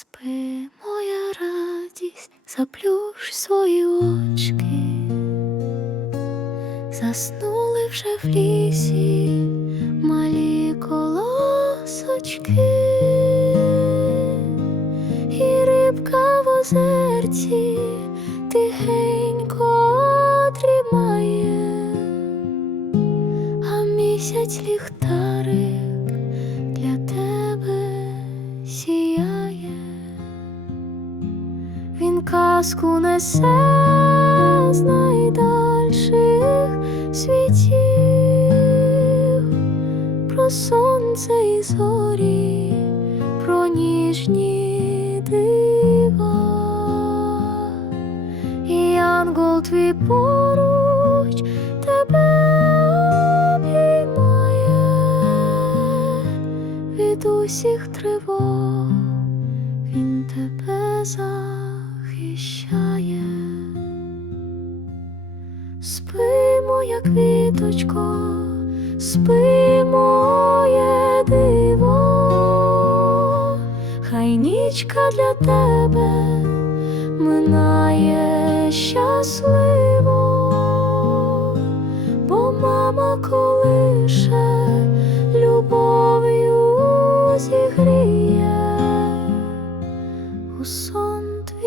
Спи, моя радість, заплющ свої очки, заснули вже в лісі малі колосочки, і рибка в озерці тихенько дрімає, а місяць ліхтарик казку несе з найдальших світів. Про сонце і зорі, про ніжні дива, і янгол твій поруч тебе обіймає. Від усіх тривог, він тебе захищає. Спи, моя квіточко, спи, моє диво, хай нічка для тебе минає щасливо, бо мама колише любов'ю зігріє. У сон